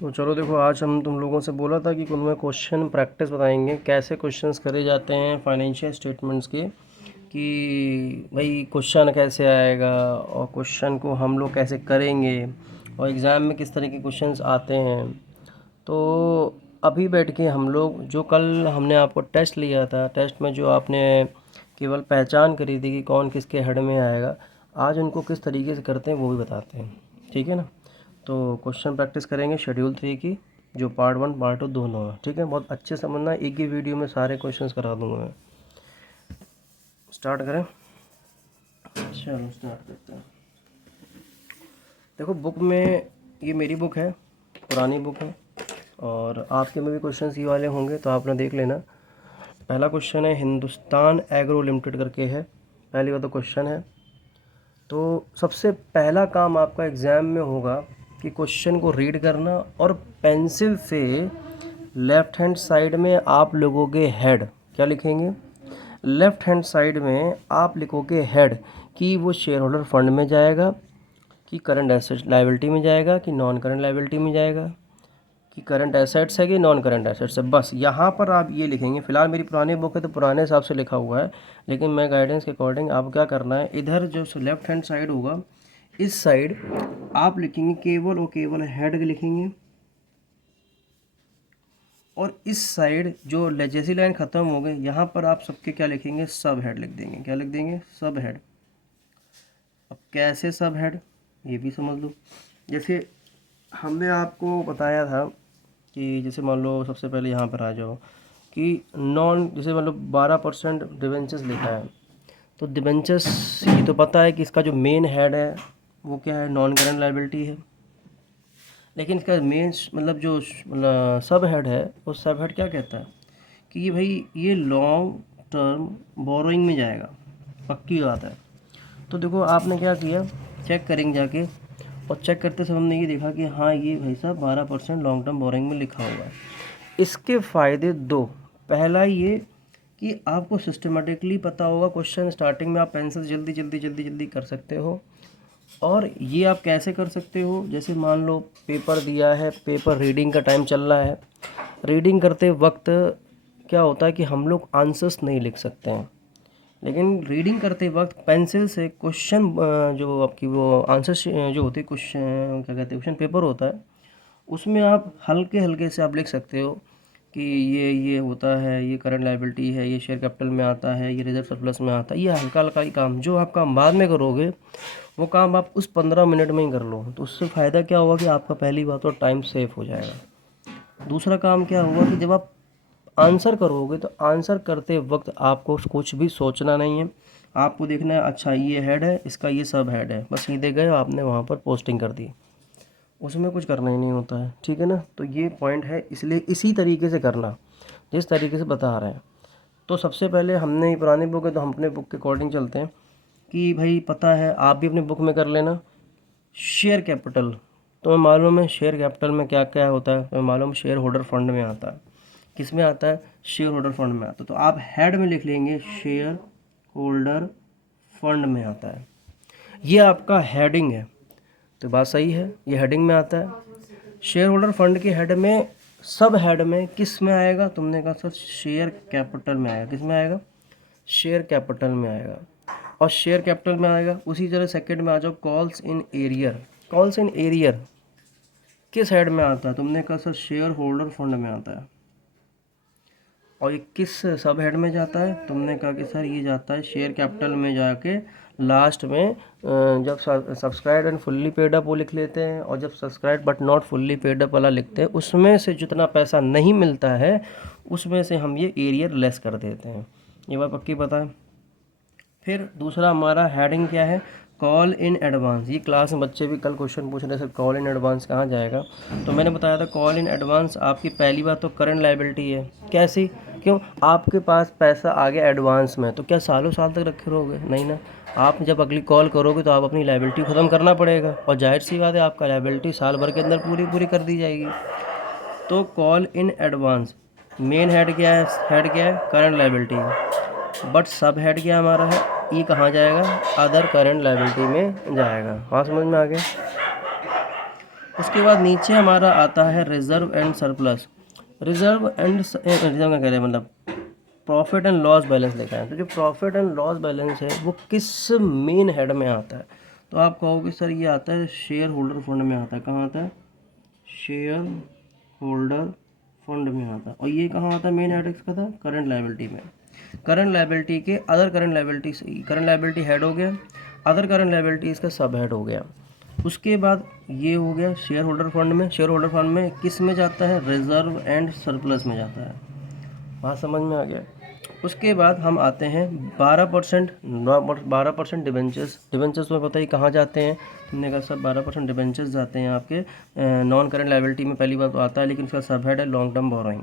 तो चलो देखो, आज हम तुम लोगों से बोला था कि उनमें क्वेश्चन प्रैक्टिस बताएंगे, कैसे क्वेश्चंस करे जाते हैं फाइनेंशियल स्टेटमेंट्स के, कि भाई क्वेश्चन कैसे आएगा और क्वेश्चन को हम लोग कैसे करेंगे और एग्ज़ाम में किस तरह के क्वेश्चंस आते हैं। तो अभी बैठ के हम लोग, जो कल हमने आपको टेस्ट लिया था, टेस्ट में जो आपने केवल पहचान करी थी कि कौन किसके हेड में आएगा, आज उनको किस तरीके से करते हैं वो भी बताते हैं। ठीक है ना। तो क्वेश्चन प्रैक्टिस करेंगे शेड्यूल 3 की, जो पार्ट 1 पार्ट 2 दोनों है। ठीक है, बहुत अच्छे समझना, एक ही वीडियो में सारे क्वेश्चंस करा दूंगा मैं। स्टार्ट करें। चलो स्टार्ट करते हैं। देखो बुक में, ये मेरी बुक है, पुरानी बुक है, और आपके में भी क्वेश्चंस ये वाले होंगे तो आपने देख लेना। पहला क्वेश्चन है, हिंदुस्तान एग्रो लिमिटेड करके है, पहली बार तो क्वेश्चन है। तो सबसे पहला काम आपका एग्ज़ाम में होगा कि क्वेश्चन को रीड करना और पेंसिल से लेफ़्ट हैंड साइड में आप लिखोगे हेड। क्या लिखेंगे? लेफ़्ट हैंड साइड में आप लिखोगे हेड, कि वो शेयर होल्डर फंड में जाएगा, कि करंट एसेट लायबिलिटी में जाएगा, कि नॉन करंट लायबिलिटी में जाएगा, कि करंट एसेट्स है कि नॉन करंट एसेट्स है। बस यहाँ पर आप ये लिखेंगे। फिलहाल मेरी पुरानी बुक है तो पुराने हिसाब से लिखा हुआ है, लेकिन मैं गाइडेंस के अकॉर्डिंग आपको क्या करना है, इधर जो लेफ्ट हैंड साइड होगा, इस साइड आप लिखेंगे केवल और केवल हेड लिखेंगे, और इस साइड जो जैसी लाइन ख़त्म हो गई यहाँ पर आप सबके क्या लिखेंगे, सब हेड लिख देंगे। क्या लिख देंगे? सब हेड। अब कैसे सब हेड, ये भी समझ लो। जैसे हमने आपको बताया था कि जैसे मान लो सबसे पहले यहाँ पर आ जाओ कि नॉन, जैसे मान लो 12% डिबेंचर्स लिखा है, तो डिबेंचर्स ये तो पता है कि इसका जो मेन हेड है वो क्या है, नॉन करंट लायबिलिटी है। लेकिन इसका मेन मतलब जो मतलब सब हेड है, वो सब हेड क्या कहता है कि ये भाई ये लॉन्ग टर्म बोरोइंग में जाएगा, पक्की बात है। तो देखो आपने क्या किया, चेक करेंगे जाके, और चेक करते समय हमने ये देखा कि हाँ ये भाई साहब 12% लॉन्ग टर्म बोरिंग में लिखा हुआ है। इसके फ़ायदे दो। पहला ये कि आपको सिस्टमेटिकली पता होगा, क्वेश्चन स्टार्टिंग में आप पेंसिल जल्दी जल्दी जल्दी जल्दी कर सकते हो। और ये आप कैसे कर सकते हो, जैसे मान लो पेपर दिया है, पेपर रीडिंग का टाइम चल रहा है, रीडिंग करते वक्त क्या होता है कि हम लोग आंसर्स नहीं लिख सकते हैं, लेकिन रीडिंग करते वक्त पेंसिल से क्वेश्चन जो आपकी वो आंसर जो होती है, क्वेश्चन क्या कहते हैं, क्वेश्चन पेपर होता है, उसमें आप हल्के हल्के से आप लिख सकते हो कि ये होता है, ये करंट लायबिलिटी है, ये शेयर कैपिटल में आता है, ये रिजर्व सरप्लस में आता है। ये हल्का हल्का ही काम, जो आप काम बाद में करोगे वो काम आप उस 15 मिनट में ही कर लो। तो उससे फ़ायदा क्या होगा कि आपका पहली बात तो टाइम सेव हो जाएगा। दूसरा काम क्या होगा कि जब आप आंसर करोगे तो आंसर करते वक्त आपको कुछ भी सोचना नहीं है, आपको देखना है अच्छा ये हेड है, इसका ये सब हेड है, बस सीधे गए आपने वहाँ पर पोस्टिंग कर दी, उसमें कुछ करना ही नहीं होता है। ठीक है ना। तो ये पॉइंट है, इसलिए इसी तरीके से करना जिस तरीके से बता रहे हैं। तो सबसे पहले हमने पुरानी बुक है तो हम अपने बुक के अकॉर्डिंग चलते हैं कि भाई पता है, आप भी अपनी बुक में कर लेना। शेयर कैपिटल तुम्हें मालूम है, शेयर कैपिटल में क्या क्या होता है तुम्हें मालूम, शेयर होल्डर फंड में आता है। किस में आता है? शेयर होल्डर फंड में आता है। तो आप हेड में लिख लेंगे शेयर होल्डर फंड में आता है, ये आपका हेडिंग है। तो बात सही है, ये हेडिंग में आता है। शेयर होल्डर फंड के हेड में, सब हेड में किस में आएगा? तुमने कहा सर शेयर कैपिटल में आएगा। किस में आएगा? शेयर कैपिटल में आएगा। और शेयर कैपिटल में आएगा, उसी तरह सेकंड में आ जाओ, calls in arrear. Calls in arrear किस हेड में आता है? तुमने कहा सर शेयर होल्डर फंड में आता है। और ये किस सब हेड में जाता है? तुमने कहा कि सर ये जाता है शेयर कैपिटल में, जाके लास्ट में जब subscribe and fully paid up वो लिख लेते हैं, और जब subscribe but not fully paid up वाला लिखते हैं, उसमें से जितना पैसा नहीं मिलता है उसमें से हम ये एरियर लेस कर देते हैं। ये बात पक्की पता है। फिर दूसरा हमारा हेडिंग क्या है? Call in advance. ये क्लास में बच्चे भी कल क्वेश्चन पूछ रहे थे, कॉल इन एडवांस कहाँ जाएगा? तो मैंने बताया था कॉल इन एडवांस आपकी पहली बात तो करंट लायबिलिटी है। कैसी? क्यों? आपके पास पैसा आ गया एडवांस में, तो क्या सालों साल तक रखे रहोगे? नहीं ना। आप जब अगली कॉल करोगे तो आप अपनी लायबिलिटी ख़त्म करना पड़ेगा, और जाहिर सी बात है आपका लायबिलिटी साल भर के अंदर पूरी पूरी कर दी जाएगी। तो call in advance main head क्या है? हेड क्या है? Current liability. बट सब हेड क्या हमारा है? ये कहाँ जाएगा? अदर करंट लायबिलिटी में जाएगा। हाँ समझ में आ गया। उसके बाद नीचे हमारा आता है रिजर्व एंड सरप्लस। रिजर्व का कह रहे हैं मतलब प्रॉफिट एंड लॉस बैलेंस लिखा है। तो जो प्रॉफिट एंड लॉस बैलेंस है वो किस मेन हेड में आता है? तो आप कहोगे सर ये आता है शेयर होल्डर फंड में आता है। कहाँ आता है? शेयर होल्डर फंड में आता है। और ये कहाँ आता है? मेन हेड इसका था करंट लायबिलिटी में। करंट लायबिलिटी के अदर करंट लायबिलिटी हेड हो गया, अदर करंट लायबिलिटी इसका सब हेड हो गया। उसके बाद ये हो गया शेयर होल्डर फंड में। शेयर होल्डर फंड में किस में जाता है? रिजर्व एंड सरप्लस में जाता है। बात समझ में आ गया? उसके बाद हम आते हैं 12% डिबेंचर्स। डिबेंचर्स में पता ही कहाँ जाते हैं? तुमने कहा सर 12% डिबेंचर्स जाते हैं आपके नॉन करंट लायबिलिटी में। पहली बार तो आता है, लेकिन उसका सब हेड है लॉन्ग टर्म बोरोइंग।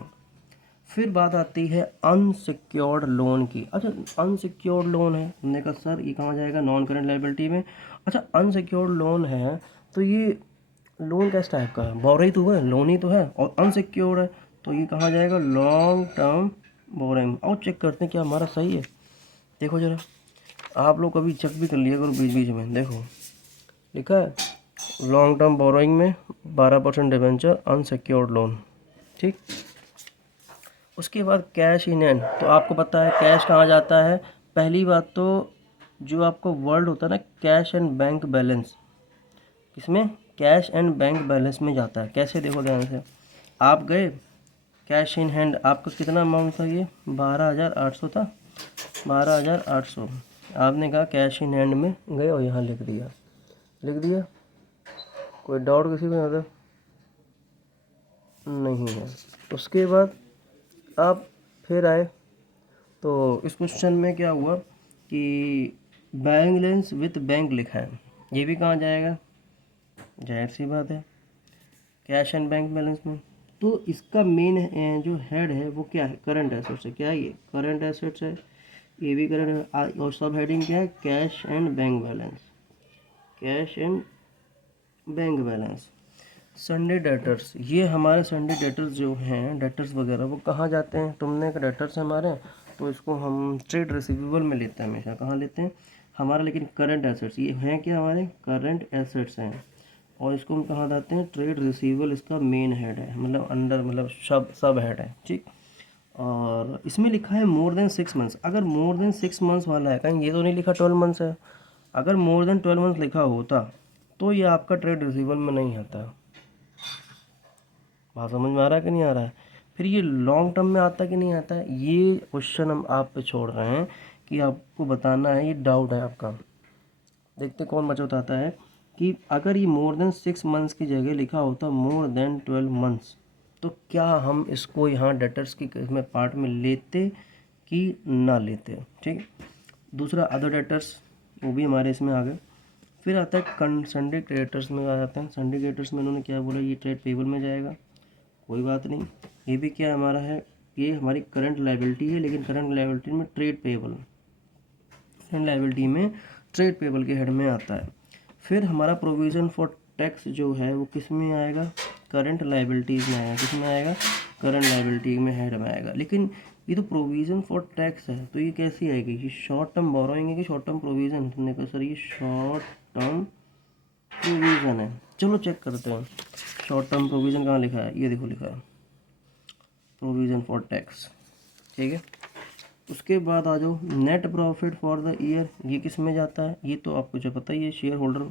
फिर बात आती है अनसिक्योर्ड लोन की। अच्छा, अनसिक्योर्ड लोन है, हमने कहा सर ये कहाँ जाएगा? नॉन करंट लायबिलिटी में। अच्छा, अनसिक्योर्ड लोन है तो ये लोन किस टाइप का है? बोरो ही तो है, लोन ही तो है, और अनसिक्योर्ड है तो ये कहाँ जाएगा? Long term borrowing. और चेक करते हैं क्या हमारा सही है। देखो जरा, आप लोग कभी चेक भी कर लिया करो बीच बीच में। देखो लिखा है लॉन्ग टर्म बोरोइंग में 12% डिबेंचर अनसिक्योर्ड लोन। ठीक। उसके बाद कैश इन हैंड। तो आपको पता है कैश कहाँ जाता है? पहली बात तो जो आपको वर्ड होता है ना कैश एंड बैंक बैलेंस, इसमें कैश एंड बैंक बैलेंस में जाता है। कैसे? देखो ध्यान से, आप गए कैश इन हैंड, आपका कितना अमाउंट था? ये 12,800 था, 12,800। आपने कहा कैश इन हैंड में गए और यहाँ लिख दिया। लिख दिया, कोई डाउट किसी को यहाँ पे? नहीं है। उसके बाद आप फिर आए तो इस क्वेश्चन में क्या हुआ कि बैलेंस विथ बैंक लिखा है, ये भी कहाँ जाएगा? जाहिर सी बात है कैश एंड बैंक बैलेंस में। तो इसका मेन जो हेड है वो क्या है? करंट एसेट्स है। क्या है ये? करंट एसेट्स है। ये भी करंट, और सब हेडिंग क्या है? Cash and bank balance. Cash and bank balance. Sunday debtors, ये हमारे संडे डेटर्स जो हैं, डेटर्स वगैरह वो कहाँ जाते हैं? तुमने का डेटर्स है हमारे, तो इसको हम ट्रेड रिसीवेबल में लेते हैं हमेशा। कहाँ लेते हैं हमारा? लेकिन करंट एसेट्स ये हैं क्या? हमारे करंट एसेट्स हैं, और इसको हम कहाँ लाते हैं? ट्रेड रिसीवेबल इसका मेन हेड है, मतलब अंडर, मतलब सब हेड है। ठीक। और इसमें लिखा है मोर देन 6 मंथ्स। अगर मोर देन 6 मंथ्स वाला है, कहीं ये तो नहीं लिखा 12 मंथ्स है। अगर मोर देन 12 मंथ्स लिखा होता तो ये आपका ट्रेड रिसीवेबल में नहीं आता। बात समझ में आ रहा है कि नहीं आ रहा है? फिर ये लॉन्ग टर्म में आता कि नहीं आता है? ये क्वेश्चन हम आप पे छोड़ रहे हैं कि आपको बताना है, ये डाउट है आपका। देखते कौन बचा बताता है कि अगर ये मोर देन 6 मंथ्स की जगह लिखा होता मोर देन 12 मंथ्स, तो क्या हम इसको यहाँ डेटर्स की इसमें पार्ट में लेते कि ना लेते? ठीक। दूसरा अदर डेटर्स, वो भी हमारे इसमें आ गए। फिर आता है संडे क्रेडिटर्स में आ जाते हैं। संडे क्रेडिटर्स में उन्होंने क्या बोला? ये ट्रेड पेबल में जाएगा। कोई बात नहीं, ये भी क्या हमारा है? ये हमारी करंट लायबिलिटी है, लेकिन करंट लायबिलिटी में ट्रेड पेबल, करंट लायबिलिटी में ट्रेड पेबल के हेड में आता है। फिर हमारा प्रोविज़न फॉर टैक्स जो है वो किस में आएगा? करंट लायबिलिटीज़ में आएगा। किस में आएगा? करंट लायबिलिटी में हेड में आएगा। लेकिन ये तो प्रोविज़न फॉर टैक्स है, तो ये कैसी आएगी? ये शॉर्ट टर्म बोरोइंग है कि शॉर्ट टर्म प्रोविज़न? तुमने कहा सर ये शॉर्ट टर्म प्रोविज़न है। चलो चेक करते हैं शॉर्ट टर्म प्रोविज़न कहाँ लिखा है। ये देखो लिखा है प्रोविज़न फॉर टैक्स। ठीक है। उसके बाद आ जाओ net profit for the year, ये किस में जाता है? ये तो आपको जो पता ही है, शेयर होल्डर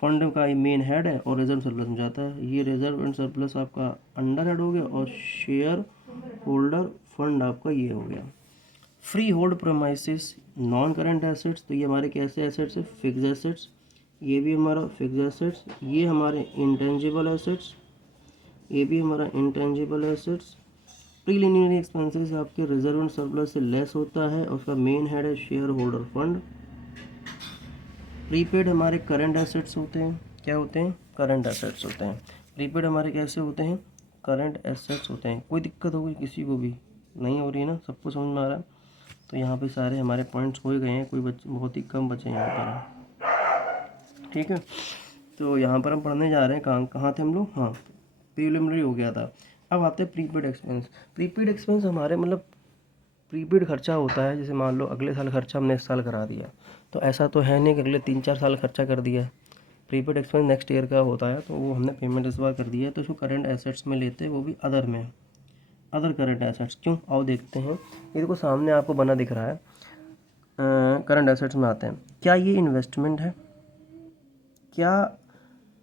फंड का मेन हेड है और रिजर्व सरप्लस में जाता है। ये रिजर्व एंड सरप्लस आपका अंडर हेड हो गया, और शेयर होल्डर फंड आपका ये हो गया। Free hold promises non current assets, तो ये हमारे कैसे एसेट्स है? Fix assets. ये भी हमारा फिक्स एसेट्स। ये हमारे इंटेंजिबल एसेट्स, ये भी हमारा इंटेंजिबल एसेट्स। प्रीलिमिनरी एक्सपेंसेस आपके रिजर्व एंड सरप्लस से लेस होता है, और उसका मेन हेड है शेयर होल्डर फंड। प्रीपेड हमारे करंट एसेट्स होते हैं। क्या होते हैं? करंट एसेट्स होते हैं। प्रीपेड हमारे कैसे होते हैं? करंट एसेट्स होते हैं। कोई दिक्कत होगी किसी को भी? नहीं हो रही है ना? सबको समझ में आ रहा है? तो यहाँ पे सारे हमारे पॉइंट्स हो ही गए हैं, कोई बहुत ही कम बचे हैं यहाँ पर। ठीक है, तो यहाँ पर हम पढ़ने जा रहे हैं कहाँ कहाँ थे हम लोग? हाँ, प्रीलिमिनरी हो गया था। अब आते हैं प्रीपेड एक्सपेंस। प्रीपेड एक्सपेंस हमारे मतलब प्रीपेड खर्चा होता है। जैसे मान लो अगले साल खर्चा हमने इस साल करा दिया, तो ऐसा तो है नहीं कि अगले 3-4 साल खर्चा कर दिया। प्रीपेड एक्सपेंस नेक्स्ट ईयर का होता है, तो वो हमने पेमेंट इस बार कर दिया है, तो इसको करंट एसेट्स में लेते हैं, वो भी अदर में, अदर करंट एसेट्स। क्यों, आओ देखते हैं। ये देखो सामने आपको बना दिख रहा है, करंट एसेट्स में आते हैं। क्या ये इन्वेस्टमेंट है? क्या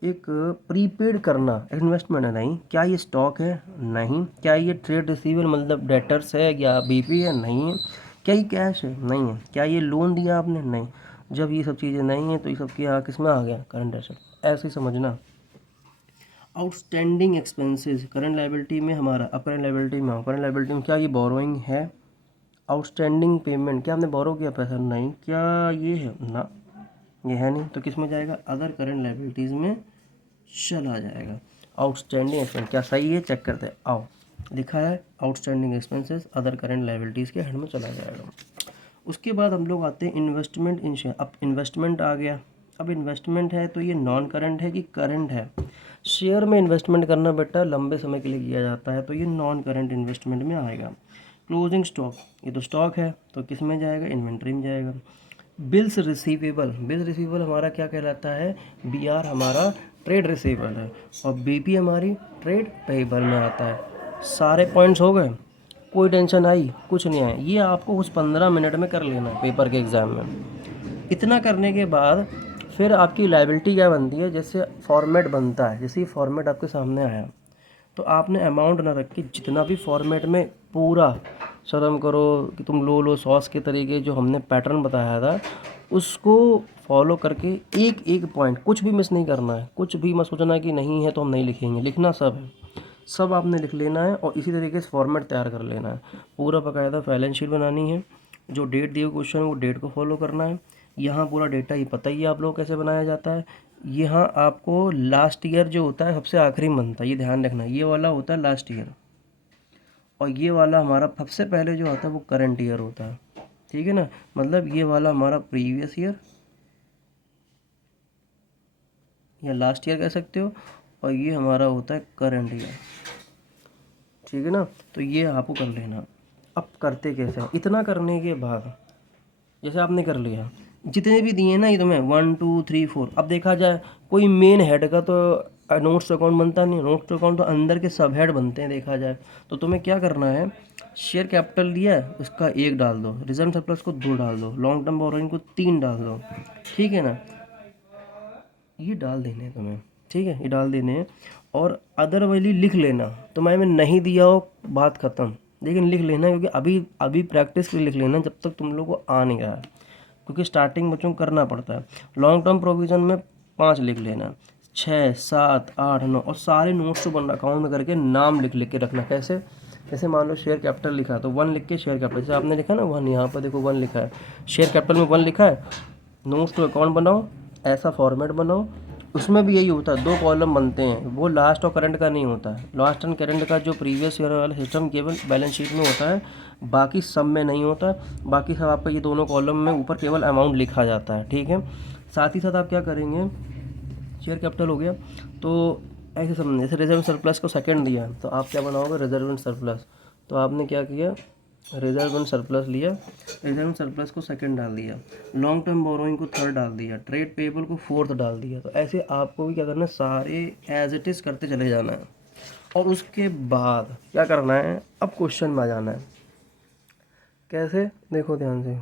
एक प्रीपेड करना इन्वेस्टमेंट है? नहीं। क्या ये स्टॉक है? नहीं। क्या ये ट्रेड रिसीवेबल मतलब डेटर्स है या बीपी है? नहीं है। क्या ये कैश है? नहीं है। क्या ये लोन दिया आपने? नहीं। जब ये सब चीज़ें नहीं है तो ये सब क्या किस में आ गया? Current asset. ऐसे ही समझना। आउटस्टैंडिंग एक्सपेंसेस करंट लायबिलिटी में हमारा, अब करंट लायबिलिटी में, करंट लायबिलिटी में क्या ये बोरोइंग है? आउटस्टैंडिंग पेमेंट, क्या हमने बोरो किया पैसा? नहीं। क्या ये है? ना, ये है नहीं, तो किस में जाएगा? अदर करंट लायबिलिटीज़ में चला जाएगा। आउटस्टैंडिंग एक्सपेंस क्या सही है? चेक करते हैं। आओ, लिखा है outstanding expenses other current liabilities के हेड में चला जाएगा। उसके बाद हम लोग आते हैं इन्वेस्टमेंट इन शेयर। अब इन्वेस्टमेंट आ गया। अब इन्वेस्टमेंट है तो ये नॉन करंट है कि करंट है? शेयर में इन्वेस्टमेंट करना बेटा लंबे समय के लिए किया जाता है, तो ये नॉन करंट इन्वेस्टमेंट में आएगा। क्लोजिंग स्टॉक, ये तो स्टॉक है, तो किस में जाएगा? इन्वेंट्री में जाएगा। बिल्स रिसीवेबल, बिल्स रिसीवेबल हमारा क्या कहलाता है? बी आर हमारा ट्रेड रिसीवेबल है, और बी पी हमारी ट्रेड पेएबल में आता है। सारे पॉइंट्स हो गए, कोई टेंशन आई? कुछ नहीं है। ये आपको कुछ 15 मिनट में कर लेना है पेपर के एग्ज़ाम में। इतना करने के बाद फिर आपकी लायबिलिटी क्या बनती है? जैसे फॉर्मेट बनता है, जैसे ये फॉर्मेट आपके सामने आया, तो आपने अमाउंट ना रख के जितना भी फॉर्मेट में पूरा, शर्म करो कि तुम लो सॉस के तरीके जो हमने पैटर्न बताया था उसको फॉलो करके एक एक पॉइंट कुछ भी मिस नहीं करना है। कुछ भी मत सोचना कि नहीं है तो हम नहीं लिखेंगे, लिखना सब है, सब आपने लिख लेना है और इसी तरीके से फॉर्मेट तैयार कर लेना है। पूरा बाकायदा बैलेंस शीट बनानी है, जो डेट दी हुई क्वेश्चन वो डेट को फॉलो करना है। यहाँ पूरा डेटा ही पता ही है आप लोग कैसे बनाया जाता है। यहाँ आपको लास्ट ईयर जो होता है सबसे आखिरी मंथ था, ये ध्यान रखना, ये वाला होता है लास्ट ईयर, और ये वाला हमारा सबसे पहले जो आता है वो करंट ईयर होता है। ठीक है ना, मतलब ये वाला हमारा प्रीवियस ईयर या लास्ट ईयर कह सकते हो, और ये हमारा होता है करंट ईयर। ठीक है ना, तो ये आपको कर लेना। अब करते कैसे हैं? इतना करने के बाद जैसे आपने कर लिया, जितने भी दिए ना ये तुम्हें 1 2 3 4, अब देखा जाए कोई मेन हेड का तो नोट्स अकाउंट बनता नहीं, नोट्स अकाउंट तो अंदर के सब हेड बनते हैं देखा जाए। तो तुम्हें क्या करना है? शेयर कैपिटल लिया है उसका 1 डाल दो, रिजर्व सरप्लस को 2 डाल दो, लॉन्ग टर्म बोरोइंग को 3 डाल दो। ठीक है ना, ये डाल देने हैं तुम्हें। ठीक है, ये डाल देने हैं, और अदर वाली लिख लेना। तो मैंने नहीं दिया हो बात ख़त्म, लेकिन लिख लेना, क्योंकि अभी अभी प्रैक्टिस के लिए लिख लेना जब तक तुम लोग को आ नहीं रहा है, क्योंकि स्टार्टिंग बच्चों को करना पड़ता है। लॉन्ग टर्म प्रोविज़न में 5 लिख लेना, 6 7 8 9, और सारे नोट्स को बन अकाउंट करके नाम लिख लिख के रखना। कैसे? जैसे मान लो शेयर कैपिटल लिखा है तो 1 लिख के शेयर कैपिटल, जैसे आपने लिखा ना 1, यहाँ पर देखो 1 लिखा है, शेयर कैपिटल में 1 लिखा है। नोट्स टू अकाउंट बनाओ, ऐसा फॉर्मेट बनाओ, उसमें भी यही होता है, 2 कॉलम बनते हैं, वो लास्ट और करंट का नहीं होता है। लास्ट एंड करंट का जो प्रीवियस ईयर वाला सिस्टम केवल बैलेंस शीट में होता है, बाकी सब में नहीं होता। बाकी सब आपका ये दोनों कॉलम में ऊपर केवल अमाउंट लिखा जाता है। ठीक है, साथ ही साथ आप क्या करेंगे? शेयर कैपिटल हो गया, तो ऐसे समझ, जैसे रिजर्व सरप्लस को सेकंड दिया तो आप क्या बनाओगे? Reserve and surplus. तो आपने क्या किया? रिजर्व एंड सरप्लस लिया, रिजर्व एंड सरप्लस को सेकंड डाल दिया, लॉन्ग टर्म बोरोइंग को थर्ड डाल दिया, ट्रेड पेबल को फोर्थ डाल दिया। तो ऐसे आपको भी क्या करना है? सारे एज इट इज़ करते चले जाना है, और उसके बाद क्या करना है? अब क्वेश्चन में आ जाना है। कैसे? देखो ध्यान से।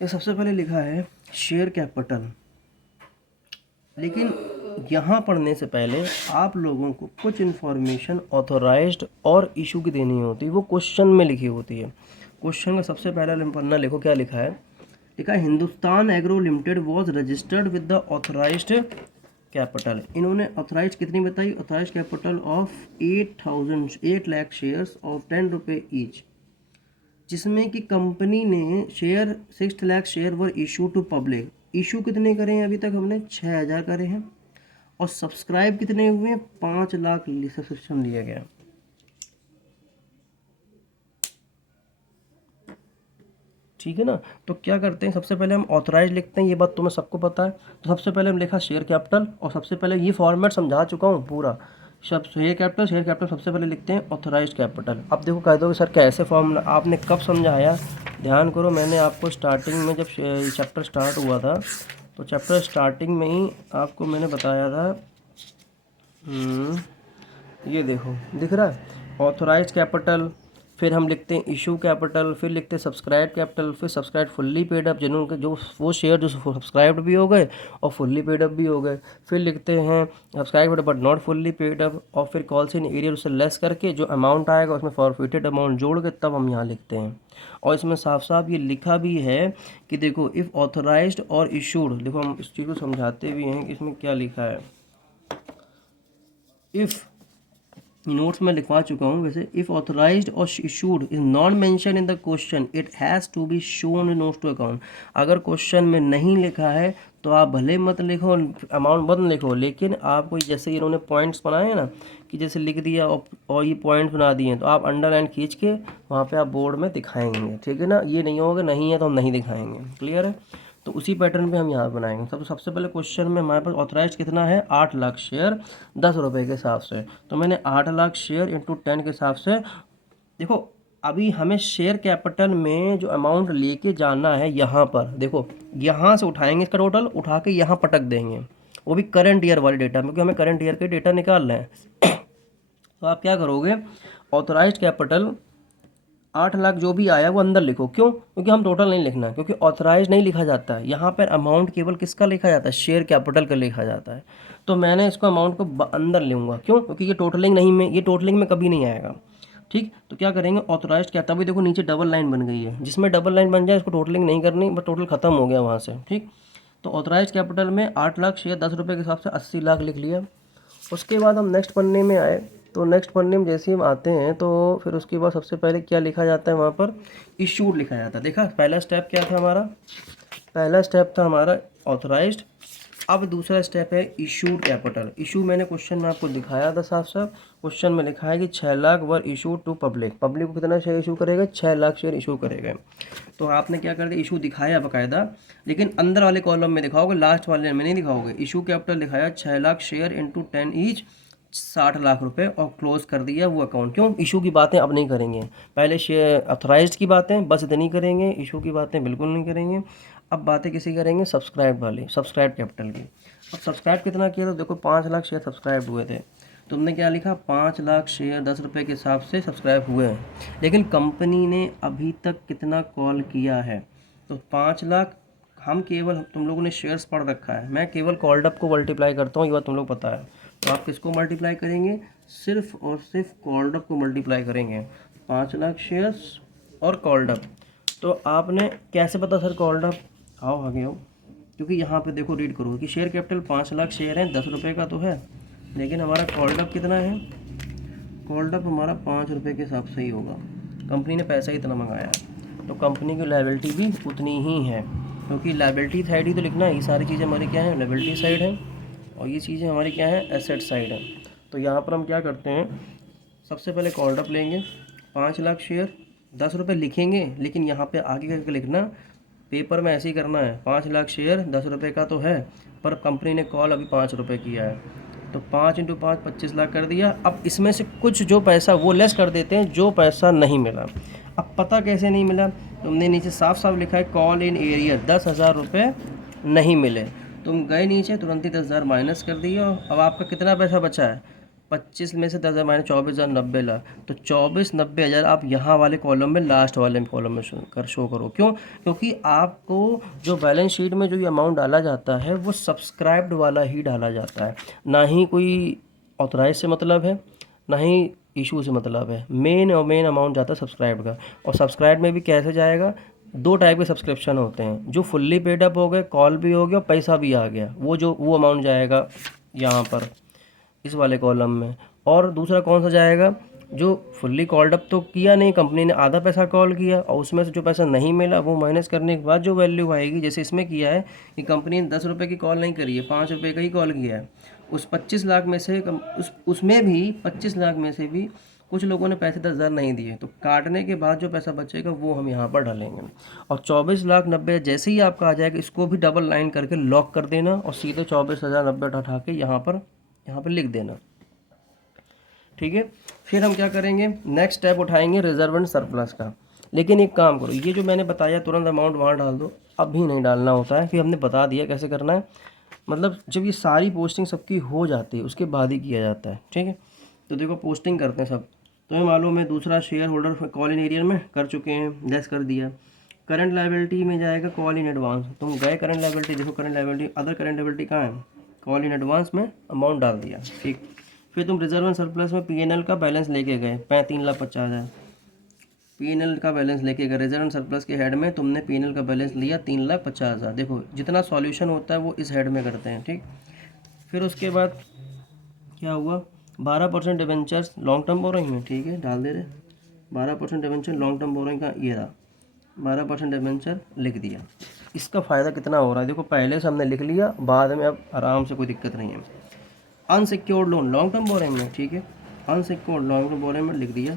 ये सबसे पहले लिखा है शेयर कैपिटल, लेकिन यहाँ पढ़ने से पहले आप लोगों को कुछ इन्फॉर्मेशन ऑथोराइज्ड और इशू की देनी होती है, वो क्वेश्चन में लिखी होती है। क्वेश्चन का सबसे पहला पन्ना लिखो, क्या लिखा है? लिखा है Hindustan Agro Limited was registered with the authorised capital. इन्होंने ऑथराइज कितनी बताई? Authorise capital of 8 lakh shares of 10 रुपये ईच, जिसमें कि कंपनी ने share 6 lakh share were issue to public. Issue कितने करे हैं? अभी तक हमने 6000 करे हैं, और सब्सक्राइब कितने हुए हैं? 5 लाख सब्सक्रिप्शन लिया गया। ठीक है ना, तो क्या करते हैं? सबसे पहले हम ऑथराइज लिखते हैं, ये बात तुम्हें सबको पता है। तो सबसे पहले हम लिखा शेयर कैपिटल, और सबसे पहले ये फॉर्मेट समझा चुका हूँ पूरा। शेयर कैपिटल सबसे पहले लिखते हैं ऑथराइज्ड कैपिटल। अब देखो कह दो सर कैसे फॉर्मूला, आपने कब समझाया, ध्यान करो, मैंने आपको स्टार्टिंग में जब चैप्टर स्टार्ट हुआ था तो चैप्टर स्टार्टिंग में ही आपको मैंने बताया था। ये देखो दिख रहा है ऑथराइज्ड कैपिटल, फिर हम लिखते हैं इशू कैपिटल, फिर लिखते हैं सब्सक्राइब कैपिटल, फिर सब्सक्राइब फुल्ली पेड अप जिन्होंने जो वो शेयर जो सब्सक्राइब्ड भी हो गए और फुल्ली पेड अप भी हो गए, फिर लिखते हैं subscribed but not fully paid up, और फिर कॉल्स इन एरियर उससे लेस करके जो अमाउंट आएगा उसमें फॉरफिटेड अमाउंट जोड़ के तब हम यहाँ लिखते हैं। और इसमें साफ साफ ये लिखा भी है कि देखो इफ़ ऑथराइज्ड और इशूड, देखो हम इस चीज़ को समझाते भी हैं कि इसमें क्या लिखा है। इफ़ नोट्स में लिखवा चुका हूँ वैसे, इफ़ ऑथराइज्ड और issued is not mention in the question it has to be shown in notes to account. अगर क्वेश्चन में नहीं लिखा है तो आप भले मत लिखो, अमाउंट मत लिखो, लेकिन आपको जैसे इन्होंने पॉइंट्स बनाए हैं ना कि जैसे लिख दिया और ये पॉइंट्स बना दिए तो आप अंडरलाइन खींच के वहाँ पे आप बोर्ड में दिखाएंगे, ठीक है ना। ये नहीं होगा, नहीं है तो हम नहीं दिखाएंगे, क्लियर है। तो उसी पैटर्न पे हम यहाँ बनाएंगे। सबसे पहले क्वेश्चन में हमारे पास ऑथराइज कितना है, 8 लाख शेयर 10 रुपये के हिसाब से। तो मैंने 8 लाख शेयर इंटू 10 के हिसाब से, देखो अभी हमें शेयर कैपिटल में जो अमाउंट लेके जाना है यहाँ पर, देखो यहाँ से उठाएंगे इसका टोटल, उठा के यहाँ पटक देंगे, वो भी करंट ईयर वाले डेटा में, क्योंकि हमें करंट ईयर के डेटा निकाल रहे हैं। तो आप क्या करोगे, ऑथराइज कैपिटल 8 लाख जो भी आया वो अंदर लिखो, क्यों, क्योंकि हम टोटल नहीं लिखना है, क्योंकि ऑथराइज नहीं लिखा जाता है यहाँ पर, अमाउंट केवल किसका लिखा जाता है, शेयर कैपिटल का लिखा जाता है। तो मैंने इसको अमाउंट को अंदर लूँगा, क्यों, क्योंकि ये टोटलिंग नहीं में, ये टोटलिंग में कभी नहीं आएगा, ठीक। तो क्या करेंगे, ऑथराइज क्या, तभी देखो नीचे डबल लाइन बन गई है, जिसमें डबल लाइन बन जाए इसको टोटलिंग नहीं करनी, बट टोटल खत्म हो गया वहाँ से, ठीक। तो ऑथराइज कैपिटल में 8 लाख शेयर 10 रुपये के हिसाब से 80 लाख लिख लिया। उसके बाद हम नेक्स्ट पन्ने में आए, तो नेक्स्ट पन्ने में जैसे ही हम आते हैं तो फिर उसके बाद सबसे पहले क्या लिखा जाता है, वहाँ पर इशूड लिखा जाता है। देखा पहला स्टेप क्या था हमारा, पहला स्टेप था हमारा ऑथराइज्ड। अब दूसरा स्टेप है इशूड कैपिटल। इशू मैंने क्वेश्चन में आपको दिखाया था साफ साफ, क्वेश्चन में लिखा है कि 6 लाख वर इशू टू पब्लिक, पब्लिक को कितना शेयर इशू करेगा, 6 लाख शेयर इशू करेगा। तो आपने क्या कर दिया, इशू दिखाया बाकायदा, लेकिन अंदर वाले कॉलम में दिखाओगे, लास्ट वाले में नहीं दिखाओगे। इशू कैपिटल दिखाया 6 lakh share into 10 each 60 lakh रुपए, और क्लोज कर दिया वो अकाउंट। क्यों, इशू की बातें अब नहीं करेंगे, पहले शेयर ऑथराइज्ड की बातें बस इतनी करेंगे, इशू की बातें बिल्कुल नहीं करेंगे। अब बातें किसी करेंगे, सब्सक्राइब वाली, सब्सक्राइब कैपिटल की। अब सब्सक्राइब कितना किया, तो देखो 5 लाख शेयर सब्सक्राइब हुए थे, तुमने क्या लिखा, 5 लाख शेयर 10 रुपये के हिसाब से सब्सक्राइब हुए हैं, लेकिन कंपनी ने अभी तक कितना कॉल किया है, तो 5 लाख। हम केवल, तुम लोगों ने शेयर्स पढ़ रखा है, मैं केवल कॉल्ड अप को मल्टीप्लाई करता हूँ, ये बात तुम लोग पता है। तो आप किसको मल्टीप्लाई करेंगे, सिर्फ और सिर्फ कॉल्ड अप को मल्टीप्लाई करेंगे, 5 लाख शेयर्स और कॉल्ड अप। तो आपने कैसे पता सर कॉल्ड अप, आओ आगे आओ, क्योंकि यहाँ पे देखो रीड करो कि शेयर कैपिटल 5 लाख शेयर है, 10 रुपये का तो है, लेकिन हमारा कॉल्ड अप कितना है, कॉल्ड अप हमारा 5 रुपये के हिसाब से ही होगा, कंपनी ने पैसा ही इतना मंगाया है, तो कंपनी की लायबिलिटी भी उतनी ही है, क्योंकि लायबिलिटी साइड ही तो लिखना है, ये सारी चीज़ें हमारी क्या है, लायबिलिटी साइड है, और ये चीज़ें हमारी क्या है, एसेट साइड है। तो यहाँ पर हम क्या करते हैं, सबसे पहले कॉल्ड अप लेंगे, 5 लाख शेयर 10 रुपये लिखेंगे, लेकिन यहाँ पे आगे करके लिखना, पेपर में ऐसे ही करना है, 5 लाख शेयर 10 रुपये का तो है, पर कंपनी ने कॉल अभी 5 रुपये किया है, तो 5 × 5 25 लाख कर दिया। अब इसमें से कुछ जो पैसा वो लेस कर देते हैं, जो पैसा नहीं मिला। अब पता कैसे नहीं मिला, तुमने नीचे साफ साफ लिखा है कॉल इन एरियर 10,000 रुपये नहीं मिले, तुम गए नीचे तुरंत ही 10,000 माइनस कर दिए, अब आपका कितना पैसा बचा है, 25 में से 10,000 माइनस 24,000, 90 लाख, तो 24,90,000 आप यहाँ वाले कॉलम में, लास्ट वाले कॉलम में शो करो। क्यों, क्योंकि आपको जो बैलेंस शीट में जो ये अमाउंट डाला जाता है वो सब्सक्राइब्ड वाला ही डाला जाता है, ना ही कोई ऑथराइज से मतलब है, ना ही इशू से मतलब है। मेन अमाउंट जाता है सब्सक्राइब का, और सब्सक्राइब में भी कैसे जाएगा, 2 टाइप के सब्सक्रिप्शन होते हैं, जो फुल्ली पेड अप हो गए, कॉल भी हो गया और पैसा भी आ गया, वो अमाउंट जाएगा यहाँ पर इस वाले कॉलम में। और दूसरा कौन सा जाएगा, जो फुल्ली कॉल्ड अप तो किया नहीं, कंपनी ने आधा पैसा कॉल किया और उसमें से जो पैसा नहीं मिला वो माइनस करने के बाद जो वैल्यू आएगी, जैसे इसमें किया है कि कंपनी ने 10 रुपये की कॉल नहीं करी है, 5 रुपये का ही कॉल किया है, उस 25 लाख में से उसमें भी 25 लाख में से भी कुछ लोगों ने पैसे 10,000 नहीं दिए, तो काटने के बाद जो पैसा बचेगा वो हम यहाँ पर डालेंगे। और 24,90,000 जैसे ही आपका आ जाएगा, इसको भी डबल लाइन करके लॉक कर देना और सीधे 24,090 उठा के यहाँ पर लिख देना। ठीक है। फिर हम क्या करेंगे, नेक्स्ट स्टेप उठाएंगे रिजर्व एंड सरप्लस का। लेकिन एक काम करो, ये जो मैंने बताया तुरंत अमाउंट वहाँ डाल दो, अभी नहीं डालना होता है, फिर हमने बता दिया कैसे करना है। मतलब जब ये सारी पोस्टिंग सबकी हो जाती है उसके बाद ही किया जाता है, ठीक है। तो देखो पोस्टिंग करते हैं सब, तुम्हें मालूम है दूसरा share holder call in arrear में कर चुके हैं, लेस कर दिया। करंट लायबिलिटी में जाएगा कॉल इन एडवांस, तुम गए करंट लायबिलिटी, देखो current liability, other current liability कहाँ है, कॉल इन एडवांस में अमाउंट डाल दिया, ठीक। फिर तुम रिजर्व एंड सरप्लस में पीएनएल का बैलेंस लेके गए 3,50,000, पीएनएल का बैलेंस लेके गए रिजर्व एंड सरप्लस के हेड में, तुमने पीएनएल का बैलेंस लिया 3,50,000। देखो जितना सॉल्यूशन होता है वो इस हेड में करते हैं, ठीक। फिर उसके बाद क्या हुआ, 12% डिवेंचर्स लॉन्ग टर्म बोरोइंग में, ठीक है डाल दे रहे, 12% डिवेंचर लॉन्ग टर्म बोरोइंग का ये रहा, 12% डिवेंचर लिख दिया। इसका फ़ायदा कितना हो रहा है देखो, पहले से हमने लिख लिया, बाद में अब आराम से कोई दिक्कत नहीं है। Unsecured loan long term borrowing में, ठीक है, अनसिक्योर्ड लॉन्ग टर्म बोरोइंग में लिख दिया।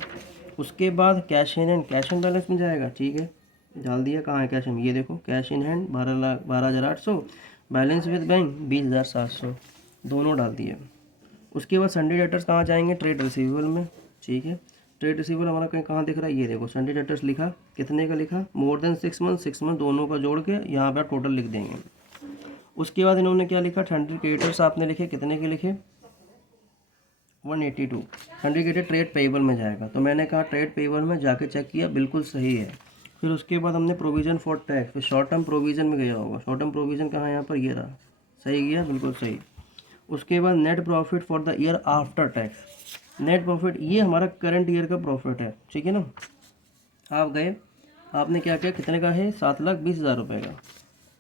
उसके बाद cash in hand, cash in balance में जाएगा, ठीक है डाल दिया। कहाँ है कैश इन, ये देखो cash in hand 12,800, balance with bank 20,700, दोनों डाल दिए। उसके बाद संडे डेटर्स कहाँ जाएंगे, ट्रेड रिसीवेबल में, ठीक है। ट्रेड रिसीवेबल हमारा कहीं कहाँ दिख रहा है, ये देखो संडे डेटर्स लिखा, कितने का लिखा, मोर देन 6 मंथ, 6 मंथ दोनों का जोड़ के यहाँ पर टोटल लिख देंगे। उसके बाद इन्होंने क्या लिखा, सन्ड्री क्रेडिटर्स आपने लिखे, कितने के लिखे 182, सन्ड्री क्रेडिट ट्रेड पेएबल में जाएगा। तो मैंने कहा ट्रेड पेएबल में जाके चेक किया, बिल्कुल सही है। फिर उसके बाद हमने प्रोविज़न फॉर टैक्स, फिर शॉर्ट टर्म प्रोविज़न में गया होगा, शॉर्ट टर्म प्रोविज़न कहाँ, यहाँ पर ये रहा, सही गया, बिल्कुल सही। उसके बाद net profit for the year after tax, net profit ये हमारा करंट ईयर का प्रॉफिट है, ठीक है ना। आप गए, आपने क्या किया, कितने का है, 7,20,000 रुपये का।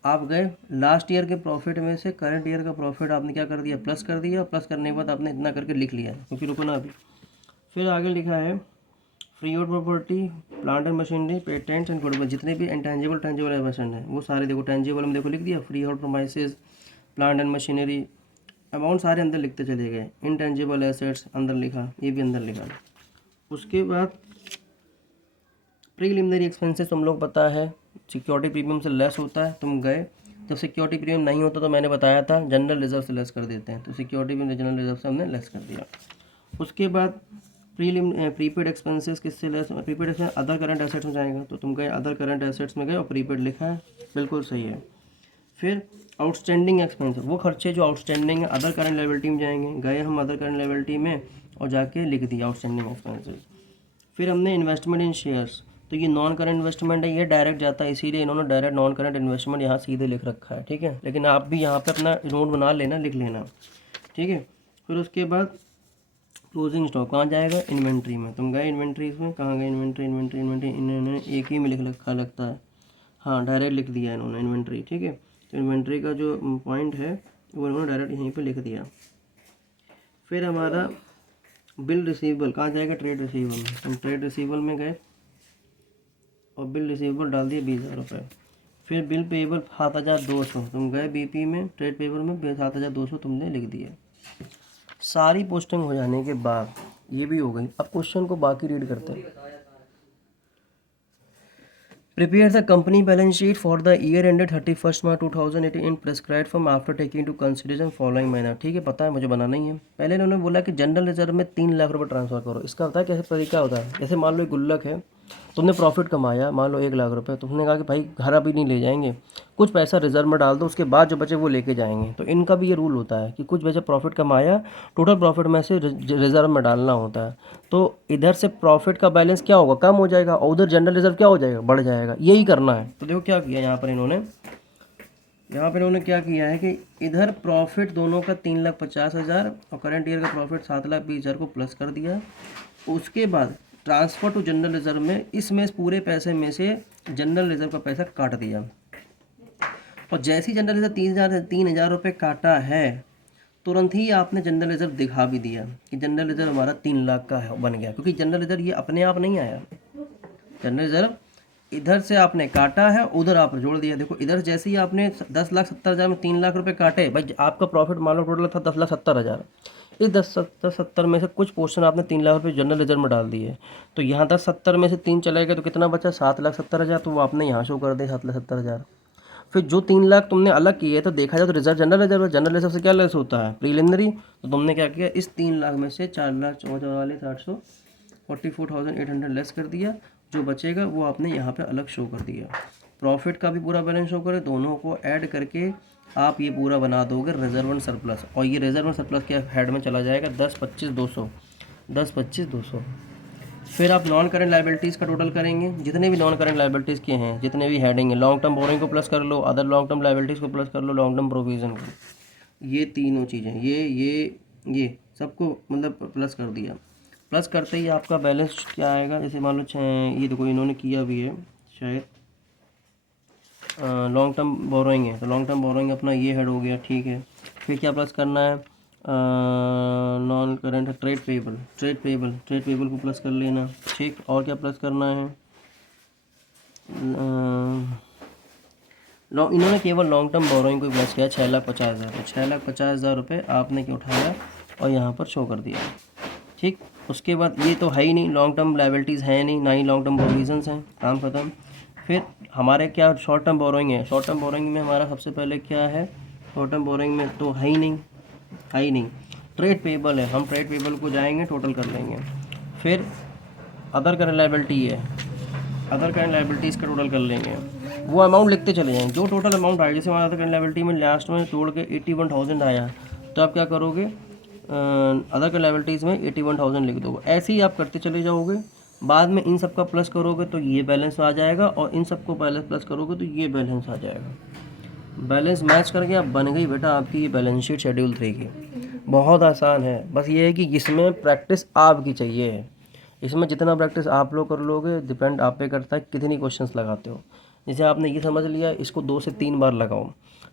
आप गए लास्ट ईयर के प्रॉफिट में से करंट ईयर का प्रॉफिट आपने क्या कर दिया, प्लस कर दिया, प्लस करने के बाद आपने इतना करके लिख लिया, क्योंकि रुको ना अभी। फिर आगे लिखा है free hold property, plant and machinery, patents and goodwill, जितने भी इंटेंजिबल टेंजिबल एसेट हैं वो सारे देखो, टेंजिबल में देखो लिख दिया, free hold premises, plant and machinery, amount सारे अंदर लिखते चले गए। इंटेंजिबल एसेट्स अंदर लिखा, ये भी अंदर लिखा। उसके बाद प्रीलिमिनरी एक्सपेंसेस तुम लोग पता है सिक्योरिटी प्रीमियम से लेस होता है, तुम गए, जब सिक्योरिटी प्रीमियम नहीं होता तो मैंने बताया था जनरल रिजर्व से लेस कर देते हैं, तो सिक्योरिटी प्रीमियम जनरल रिजर्व से हमने लेस कर दिया। उसके बाद प्रीपेड एक्सपेंसेस किससे less, prepaid expense other current assets में जाएगा, तो तुम गए अदर करंट एसेट्स में गए और प्रीपेड लिखा है, बिल्कुल सही है। फिर आउटस्टैंडिंग एक्सपेंसेस, वो खर्चे जो आउटस्टैंडिंग है अदर करंट लायबिलिटी में जाएंगे, गए हम अदर करंट लायबिलिटी में और जाके लिख दिया आउटस्टैंडिंग एक्सपेंसेस। फिर हमने इन्वेस्टमेंट इन शेयर्स, तो ये नॉन करंट इन्वेस्टमेंट है, ये डायरेक्ट जाता है, इसीलिए इन्होंने डायरेक्ट नॉन करंट इन्वेस्टमेंट यहाँ सीधे लिख रखा है, ठीक है। लेकिन आप भी यहाँ पे अपना नोट बना लेना, लिख लेना, ठीक है। फिर उसके बाद क्लोजिंग स्टॉक कहाँ जाएगा, इन्वेंट्री में, तुम गए इन्वेंट्रीज में, कहाँ गए इन्वेंट्री, इन्वेंट्री इन्वेंट्री इन्होंने एक ही में लिख रखा लगता है, हाँ डायरेक्ट लिख दिया इन्होंने इन्वेंट्री, ठीक है। तो इन्वेंट्री का जो पॉइंट है वो इन्होंने डायरेक्ट यहीं पे लिख दिया। फिर हमारा बिल रिसीवेबल कहाँ जाएगा, ट्रेड रिसीवेबल में, हम ट्रेड रिसीवेबल में गए और बिल रिसीवेबल डाल दिए 20,000 रुपये। फिर बिल पेएबल 7,200, तुम गए बीपी में, ट्रेड पेएबल में 7,200 तुमने लिख दिए। सारी पोस्टिंग हो जाने के बाद ये भी हो गई। अब क्वेश्चन को बाकी रीड करते हैं। Prepare the company balance sheet for the year ended 31 March 2018 in prescribed form after taking to consideration following manner, ठीक है, पता है मुझे बनाना ही है। पहले इन्होंने बोला कि जनरल रिजर्व में 3 लाख रुपये ट्रांसफर करो। इसका होता है कैसे तरीका होता है, जैसे मान लो एक गुल्लक है, तुमने प्रॉफिट कमाया मान लो 1 लाख रुपये, तुमने कहा कि भाई घर अभी नहीं ले जाएंगे, कुछ पैसा रिजर्व में डाल दो, उसके बाद जो बचे वो लेके जाएंगे। तो इनका भी ये रूल होता है कि कुछ पैसा प्रॉफिट कमाया, टोटल प्रॉफिट में से रिजर्व में डालना होता है। तो इधर से प्रॉफिट का बैलेंस क्या होगा, कम हो जाएगा, और उधर जनरल रिजर्व क्या हो जाएगा, बढ़ जाएगा। यही करना है। तो देखो क्या किया यहाँ पर इन्होंने क्या किया है कि इधर प्रॉफिट दोनों का 3,50,000 और करंट ईयर का प्रॉफिट 7,20,000 को प्लस कर दिया। उसके बाद ट्रांसफ़र टू जनरल रिजर्व में इसमें पूरे पैसे में से जनरल रिजर्व का पैसा काट दिया, और जैसे ही जनरल रिजर्व 3,000 रुपये काटा है, तुरंत ही आपने जनरल रिजर्व दिखा भी दिया कि जनरल रिजर्व हमारा 3 लाख का है बन गया, क्योंकि जनरल रिजर्व ये अपने आप नहीं आया। जनरल रिजर्व इधर से आपने काटा है, उधर आप जोड़ दिया। देखो इधर जैसे ही आपने 10,70,000 में 3 लाख रुपए काटे, भाई आपका प्रॉफिट मान लो टोटल था 10,70,000, इस 10,70 में से कुछ पोर्शन आपने 3 लाख रुपए जनरल रिजर्व में डाल दिए। तो यहाँ 10,70 में से 3 चले गए तो कितना बचा, 7,70,000, तो वो आपने यहाँ शो कर दिया 7,70,000। फिर जो 3 लाख तुमने अलग किए तो देखा जाए तो रिजर्व जनरल रिजर्व से क्या लेस होता है, प्रीलिमिनरी। तो तुमने क्या किया, इस 3 लाख में से 4,14,800 लेस कर दिया, जो बचेगा वो आपने यहाँ पे अलग शो कर दिया। प्रॉफिट का भी पूरा बैलेंस शो करे, दोनों को ऐड करके आप ये पूरा बना दोगे रिजर्व एंड सरप्लस। और ये रिजर्व एंड सरप्लस के हेड में चला जाएगा 10-25-200, 10-25-200। फिर आप नॉन करेंट लाइबिलिटीज़ का टोटल करेंगे, जितने भी नॉन करेंट लाइबिलिटीज़ के हैं, जितने भी हेडिंग है, लॉन्ग टर्म बोरिंग को प्लस कर लो, अदर लॉन्ग टर्म लाइबिलिटीज़ को प्लस कर लो, लॉन्ग टर्म प्रोविज़न को, ये तीनों चीज़ें, ये सबको मतलब प्लस कर दिया। प्लस करते ही आपका बैलेंस क्या आएगा, जैसे मान लो ये देखो इन्होंने किया भी है शायद, लॉन्ग टर्म बोरोइंग है, तो लॉन्ग टर्म बोरोइंग अपना ये हेड हो गया, ठीक है। फिर क्या प्लस करना है, नॉन करेंट ट्रेड पेबल को प्लस कर लेना, ठीक। और क्या प्लस करना है, इन्होंने केवल लॉन्ग टर्म बोरोइंग को प्लस किया 6,50,000, तो 6,50,000 रुपये आपने क्या उठाया और यहाँ पर शो कर दिया, ठीक। उसके बाद ये तो है ही नहीं, लॉन्ग टर्म लाइबिलिटीज़ है नहीं, ना ही लॉन्ग टर्म प्रोविजंस हैं, काम खत्म। फिर हमारे क्या शॉर्ट टर्म बोरोइंग है, शॉर्ट टर्म बोरोइंग में हमारा सबसे पहले क्या है, शॉर्ट टर्म बोरोइंग में तो है ही नहीं, ट्रेड पेबल है, हम ट्रेड पेबल को जाएंगे टोटल कर लेंगे। फिर अदर करेंट लाइबिलिटी है, अदर करेंट लाइबिलिटीज़ का टोटल कर लेंगे, वो अमाउंट लिखते चले जाएंगे, जो टोटल अमाउंट आया, जैसे हमारा अदर करेंट लाइबिलिटी में लास्ट में तोड़ के 81,000 आया, तो आप क्या करोगे, अदर करेंट लाइबिलिटीज़ में 81,000 लिख दोगे। ऐसे ही आप करते चले जाओगे, बाद में इन सब का प्लस करोगे तो ये बैलेंस आ जाएगा, और इन सबको पहले प्लस करोगे तो ये बैलेंस आ जाएगा। बैलेंस मैच करके आप बन गई बेटा आपकी ये बैलेंस शीट शेड्यूल 3 की। बहुत आसान है, बस ये है कि इसमें प्रैक्टिस आपकी चाहिए है। इसमें जितना प्रैक्टिस आप लोग कर लोगे डिपेंड आप पे करता है कितनी क्वेश्चंस लगाते हो। जैसे आपने ये समझ लिया, इसको 2 से 3 बार लगाओ।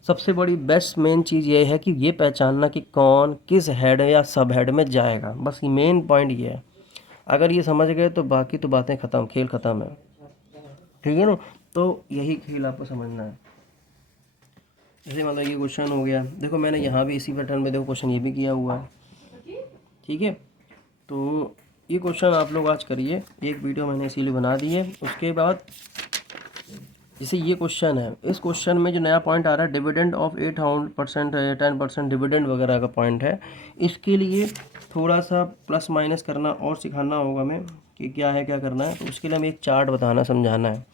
सबसे बड़ी बेस्ट मेन चीज़ ये है कि ये पहचानना कि कौन किस हेड या सब हेड में जाएगा, बस मेन पॉइंट ये है। अगर ये समझ गए तो बाकी तो बातें ख़त्म, खेल ख़त्म है, ठीक है ना। तो यही खेल आपको समझना है। जैसे मतलब ये क्वेश्चन हो गया, देखो मैंने यहाँ भी इसी पैटर्न में देखो क्वेश्चन ये भी किया हुआ है, ठीक है। तो ये क्वेश्चन आप लोग आज करिए, एक वीडियो मैंने इसीलिए बना दी है। उसके बाद जैसे ये क्वेश्चन है, इस क्वेश्चन में जो नया पॉइंट आ रहा है डिविडेंड ऑफ 8% 10% डिविडेंड वगैरह का पॉइंट है, इसके लिए थोड़ा सा प्लस माइनस करना और सिखाना होगा मैं कि क्या है क्या करना है। तो उसके लिए हमें एक चार्ट बताना समझाना है,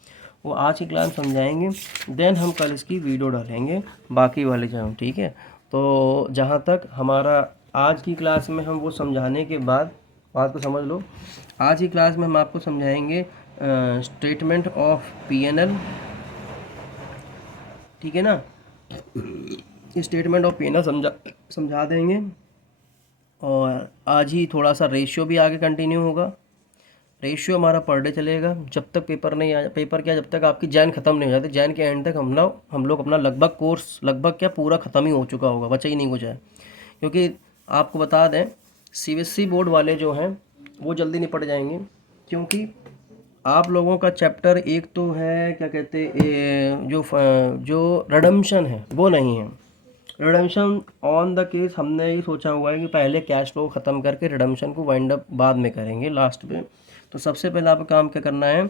वो आज की क्लास समझाएंगे, देन हम कल इसकी वीडियो डालेंगे बाकी वाले जो, ठीक है। तो जहाँ तक हमारा आज की क्लास में हम वो समझाने के बाद, बात को समझ लो, आज की क्लास में हम आपको समझाएंगे स्टेटमेंट ऑफ P&L, ठीक है ना। स्टेटमेंट ऑफ P&L समझा देंगे। और आज ही थोड़ा सा रेशियो भी आगे कंटिन्यू होगा। रेशियो हमारा पर डे चलेगा जब तक पेपर नहीं आ, पेपर क्या, जब तक आपकी जैन ख़त्म नहीं हो जाती, जैन के एंड तक हम लोग अपना लगभग कोर्स लगभग क्या पूरा ख़त्म ही हो चुका होगा, बचा ही नहीं कुछ है। क्योंकि आपको बता दें CBSE बोर्ड वाले जो हैं वो जल्दी निपट जाएंगे, क्योंकि आप लोगों का चैप्टर एक तो है क्या कहते जो रिडम्पशन है वो नहीं है। रिडम्पशन ऑन द केस हमने ये सोचा हुआ है कि पहले कैश फ्लो ख़त्म करके रिडम्पशन को वाइंड अप बाद में करेंगे लास्ट में। तो सबसे पहले आपको काम क्या करना है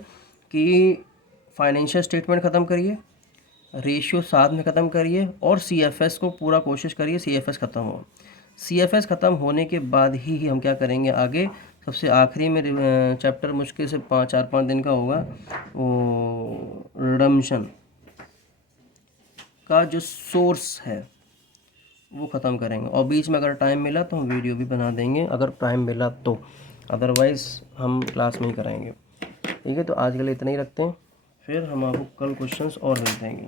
कि फाइनेंशियल स्टेटमेंट ख़त्म करिए, रेशियो साथ में ख़त्म करिए, और CFS को पूरा कोशिश करिए CFS ख़त्म हो। CFS ख़त्म होने के बाद ही हम क्या करेंगे आगे, सबसे आखिरी में चैप्टर मुश्किल से 4-5 दिन का होगा, वो रिडम्पशन का जो सोर्स है वो ख़त्म करेंगे। और बीच में अगर टाइम मिला तो हम वीडियो भी बना देंगे, अगर टाइम मिला तो, अदरवाइज़ हम क्लास में ही कराएंगे, ठीक है। तो आज के लिए इतना ही रखते हैं, फिर हम आपको कल क्वेश्चंस और मिल जाएंगे।